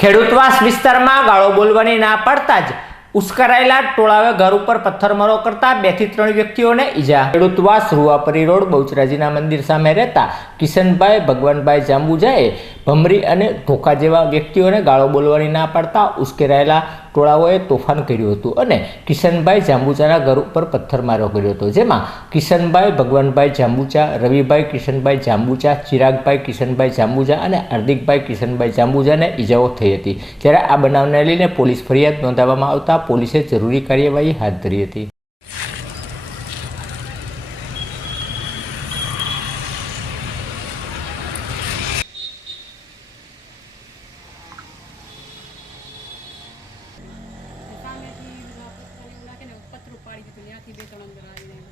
ખેડૂતવાસ વિસ્તારમાં ગાળો બોલવાની ના પાડતા જ ઉશ્કેરાયેલા ટોળાએ ઘર ઉપર પથ્થરમારો કરતા 2 થી 3 વ્યક્તિઓને ઈજા। ખેડૂતવાસ રૂવાપરી રોડ બહુચરાજીના મંદિર સામે રહેતા કિશનભાઈ ભગવાનભાઈ જાંબુજાએ ભમરી અને ધોકા જેવા વ્યક્તિઓને ગાળો બોલવાની ના પાડતા ઉશ્કેરાયેલા ટોળાઓએ તોફાન કર્યું હતું અને કિશનભાઈ જાંબુજાના ઘર ઉપર પથ્થરમારો કર્યો હતો, જેમાં કિશનભાઈ ભગવાનભાઈ જાંબુજા, રવિભાઈ કિશનભાઈ જાંબુજા, ચિરાગભાઈ કિશનભાઈ જાંબુજા અને હાર્દિકભાઈ કિશનભાઈ જાંબુજાને ઈજાઓ થઈ હતી। જ્યારે આ બનાવને લઈને પોલીસ ફરિયાદ નોંધાવવામાં આવતા પોલીસે જરૂરી કાર્યવાહી હાથ ધરી હતી। પતરું પાડી દીધું, ત્યાંથી 2-3 અંદર આવીને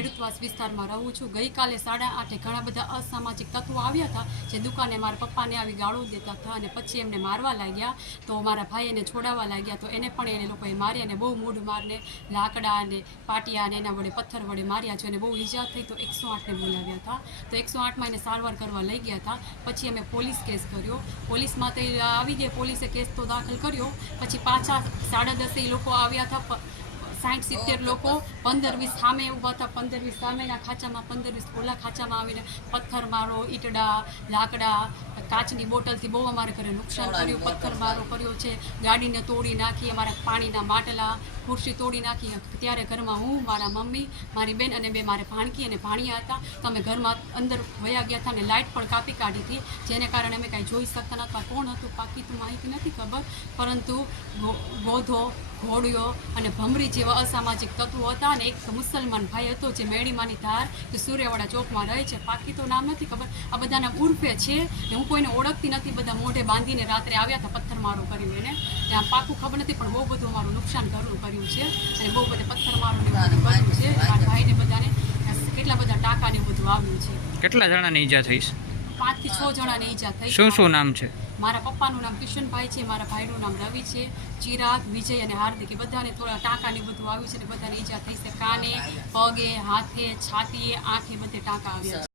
ખેડૂતવાસ વિસ્તારમાં રહું છું। ગઈકાલે 8:30 ઘણા બધા અસામાજિક તત્વો આવ્યા હતા, જે દુકાને મારા પપ્પાને આવી ગાળો દેતા હતા અને પછી એમને મારવા લાગ્યા। તો મારા ભાઈ એને છોડાવવા લાગ્યા, તો એને પણ એને લોકોએ માર્યા અને બહુ મૂઢ મારને લાકડા અને પાટિયા અને એના વડે પથ્થર વડે માર્યા છે અને બહુ ઈજા થઈ। તો 108ને બોલાવ્યા હતા, તો 108માં એને સારવાર કરવા લઈ ગયા હતા। પછી અમે પોલીસ કેસ કર્યો, પોલીસમાં તો આવી ગઈ, પોલીસે કેસ તો દાખલ કર્યો। પછી પાછા 10:30 એ લોકો આવ્યા હતા, 60-70 લોકો, 15-20 સામે ઊભા હતા, 15-20 સામેના ખાંચામાં, 15-20 ઓલા ખાંચામાં આવીને પથ્થરમારો, ઈટડા, લાકડા, કાચની બોટલથી બહુ અમારે ઘરે નુકસાન કર્યું, પથ્થરમારો કર્યો છે, ગાડીને તોડી નાખી, અમારા પાણીના માટલા, ખુરશી તોડી નાખી। ત્યારે ઘરમાં હું, મારા મમ્મી, મારી બેન અને 2 મારે ભાણકી અને ભાણિયા હતા। તો અમે ઘરમાં અંદર વયા ગયા હતા અને લાઇટ પણ કાપી કાઢી હતી, જેને કારણે અમે કાંઈ જોઈ શકતા નહોતા। કોણ હતું પાકી તો માહિતી નથી ખબર, પરંતુ ગોધો, ઘોડીઓ અને ભમરી જેવા અસામાજિક તત્વો હતા અને એક મુસલમાન ભાઈ હતો જે મેડીમાની ધાર કે સૂર્યવાડા ચોકમાં રહે છે, પાકી તો નામ નથી ખબર, આ બધાના ઉર્ફે છે ને હું કોઈને ઓળખતી નથી। બધા મોઢે બાંધીને રાત્રે આવ્યા હતા પથ્થરમારો કર્યું એને, ત્યાં પાકું ખબર નથી, પણ બહુ બધું અમારું નુકસાન કર્યું છે અને બહુ બધે પથ્થરમારો ને બધું કર્યું છે। મારા ભાઈને બધાને કેટલા બધા ટાંકા ને બધું આવ્યું છે। કેટલા જણાને ઈજા થઈ? 5 થી 6 જણાને ઈજા થઈ। શું નામ છે? મારા પપ્પાનું નામ કિશનભાઈ છે, મારા ભાઈનું નામ રવિ છે, ચિરાગ, વિજય અને હાર્દિક, એ બધાને થોડા ટાંકા ને બધું આવ્યું છે ને બધાને ઈજા થઈ છે। કાને, પગે, હાથે, છાતીએ, આંખે બધે ટાંકા આવ્યા છે।